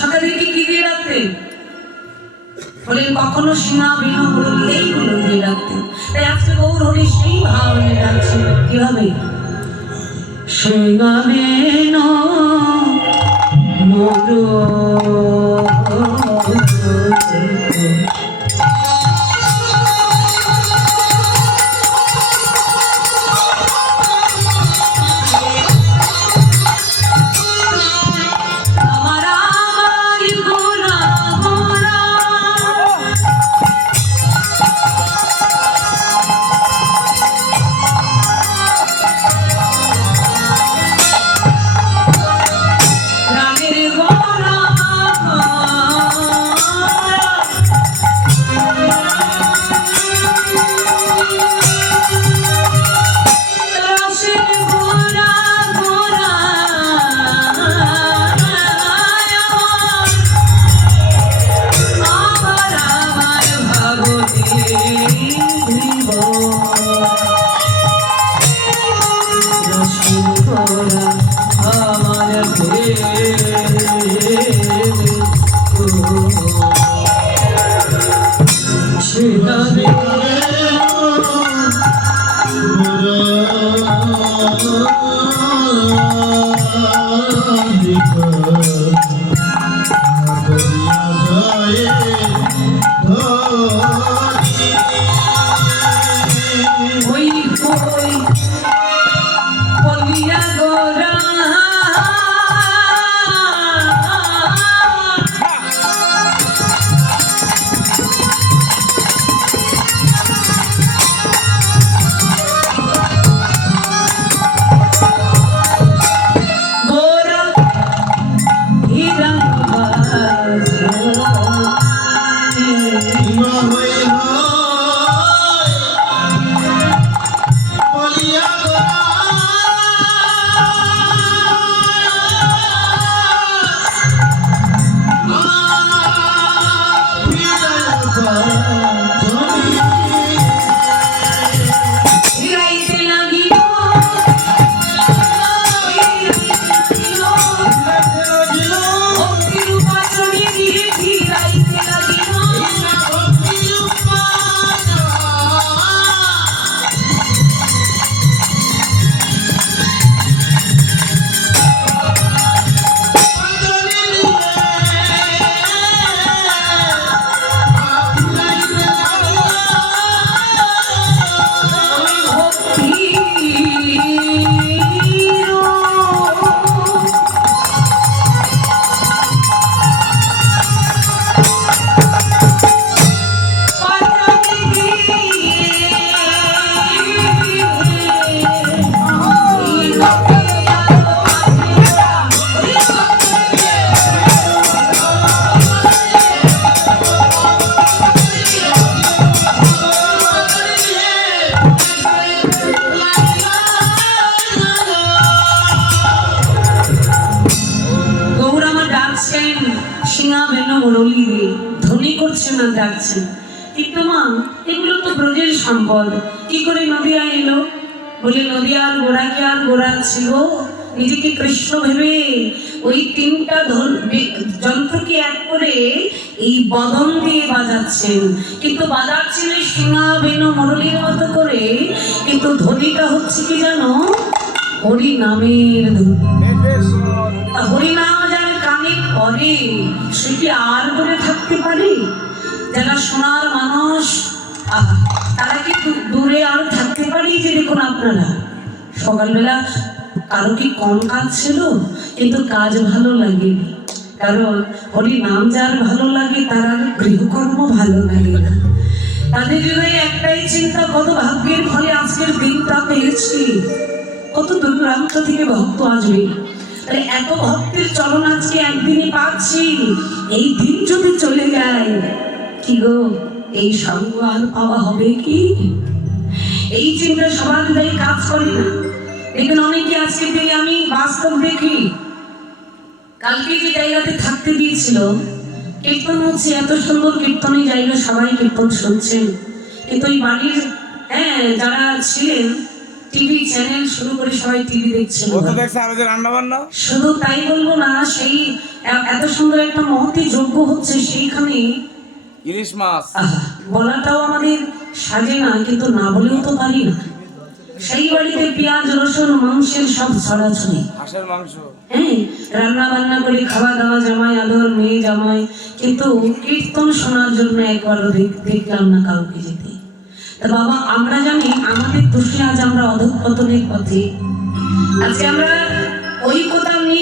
সকালে কি দিয়ে রাখতেন? বলেন, কখনো সীমা বিনু মুরলি এইগুলো দিয়ে রাখতেন। তাই আজকে গৌর হলে সেই ভাবনে রাখছে। কীভাবে সীমা বিনু আমার ওই সিংহা বেন ধ্বনি করছেন আর ডাকছেন কিন্তু মা? এগুলো তো ব্রজের সম্পদ। কি করে নদিয়া এলো? বলে নদিয়ার গোড়া কি আর গোড়া ছিল নিজেকে কৃষ্ণ ভেবে ওই তিনটা যন্ত্রকে এক করে এই বদন দিয়ে বাজাচ্ছেন। কিন্তু বাজাচ্ছেন সিংহা বেন মুরলির মতো করে। কিন্তু ধ্বনিটা হচ্ছে কি জানো? হরি নামের ধ্বনি হরিনাম করে সে কি আর করে থাকতে পারে? যারা সোনার মানুষ তারা কি দূরে আর থাকতে পারি যে দেখুন আপনারা? সকালবেলা কারও কি কম কাজ ছিল? কিন্তু কাজ ভালো লাগে। কারণ হরি নাম যার ভালো লাগে, তার আর গৃহকর্ম ভালো লাগে না। তাদের হৃদয়ে একটাই চিন্তা, কত ভাগ্যের ফলে আজকের দিনটা পেয়েছি। কত দূর দূরান্ত থেকে ভক্ত আসবে। তাহলে এত ভক্তের চলন আজকে একদিনই পাচ্ছি। এই দিন যদি চলে যায়, কি গো, এই সঙ্গ আর পাওয়া হবে কি? এই চিন্তা সবার হৃদয়ে কাজ করে না, দেখবেন অনেকে আজকের দিনে আমি বাস্তব দেখি। কালকে যে জায়গাতে থাকতে দিয়েছিল কীর্তন হচ্ছে, এত সুন্দর কীর্তনের জায়গা সবাই কীর্তন শুনছেন। কিন্তু ওই বাড়ির হ্যাঁ যারা ছিলেন টিভি চ্যানেল শুরু করে সবাই টিভি দেখছেন ও তো দেখছে আমি যে রান্না বান্না শুধু তাই বলব না সেই এত সুন্দর একটা মহতি যজ্ঞ হচ্ছে সেইখানে। ইলিশ মাছ। বলাটাও আমাদের সাজে না কিন্তু না বলেও তো পারি না। সেই বাড়িতে পেঁয়াজ রসুন মাংসের সব ছড়াছড়ি। হাঁসের মাংস। হ্যাঁ রান্না বান্না করে খাওয়া দাওয়া জামাই আদর মেয়ে জামাই। কিন্তু কীর্তন শোনার জন্য একবারও দেখ- দেখলাম না কাউকে যেতে। বাবা আমরা জানি আমাদের দোষে আজ আমরা অধঃপতনের পথে। আজকে আমরা ওই কোথাও নিয়ে